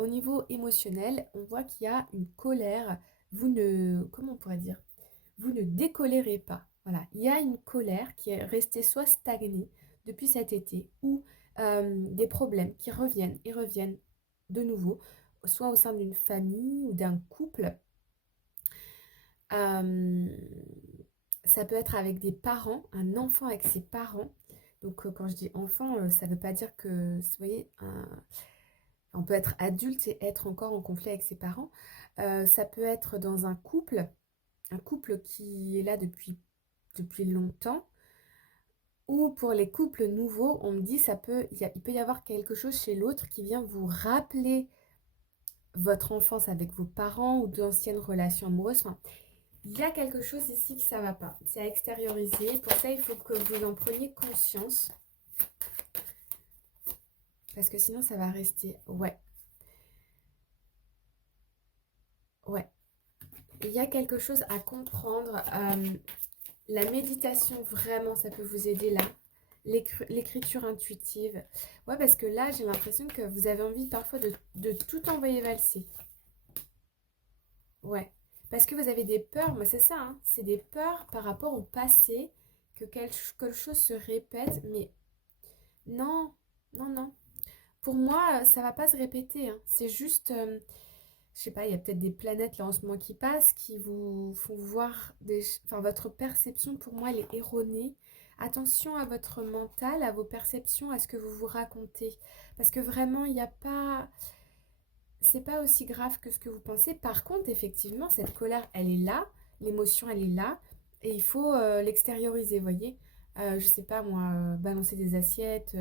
au niveau émotionnel, on voit qu'il y a une colère. Comment on pourrait dire? Vous ne décolérez pas. Voilà, il y a une colère qui est restée soit stagnée depuis cet été ou des problèmes qui reviennent et reviennent de nouveau, soit au sein d'une famille ou d'un couple. Euh, Ça peut être avec des parents, un enfant avec ses parents. Donc quand je dis enfant, ça ne veut pas dire que, vous voyez, on peut être adulte et être encore en conflit avec ses parents. Ça peut être dans un couple qui est là depuis longtemps. Ou pour les couples nouveaux, on me dit il peut y avoir quelque chose chez l'autre qui vient vous rappeler votre enfance avec vos parents ou d'anciennes relations amoureuses. Enfin, il y a quelque chose ici qui ça va pas. C'est à extérioriser. Pour ça, il faut que vous en preniez conscience. Parce que sinon, ça va rester. Ouais, ouais. Il y a quelque chose à comprendre. La méditation, vraiment, ça peut vous aider là. L'écriture intuitive. Ouais, parce que là, j'ai l'impression que vous avez envie parfois de tout envoyer valser. Ouais. Parce que vous avez des peurs, moi c'est ça, hein. C'est des peurs par rapport au passé, que quelque chose se répète, mais non, non, non. Pour moi, ça va pas se répéter, hein. C'est juste, je sais pas, il y a peut-être des planètes là en ce moment qui passent, qui vous font voir enfin, votre perception, pour moi, elle est erronée. Attention à votre mental, à vos perceptions, à ce que vous vous racontez. Parce que vraiment, il n'y a pas... C'est pas aussi grave que ce que vous pensez. Par contre, effectivement, cette colère, elle est là, l'émotion, elle est là, et il faut l'extérioriser, vous voyez. Je sais pas moi, balancer des assiettes,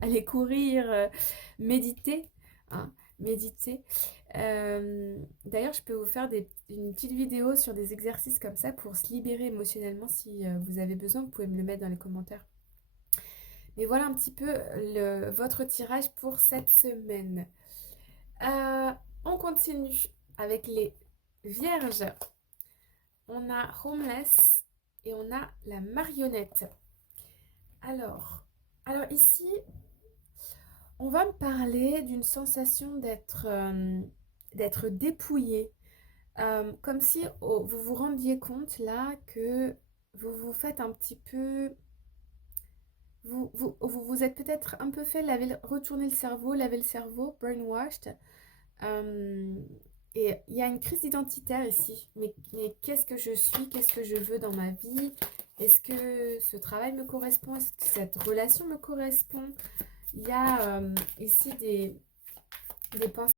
aller courir, méditer, hein, méditer. D'ailleurs, je peux vous faire une petite vidéo sur des exercices comme ça pour se libérer émotionnellement si vous avez besoin. Vous pouvez me le mettre dans les commentaires. Mais voilà un petit peu votre tirage pour cette semaine. Euh, on continue avec les vierges. On a Homeless et on a la marionnette. Alors, alors ici, on va me parler d'une sensation d'être dépouillé. Comme si vous vous rendiez compte là que vous vous faites un petit peu... Vous êtes peut-être un peu fait retourner le cerveau, laver le cerveau, brainwashed. Euh, et il y a une crise identitaire ici. Mais qu'est-ce que je suis? Qu'est-ce que je veux dans ma vie? Est-ce que ce travail me correspond? Est-ce que cette relation me correspond? Il y a ici des pensées.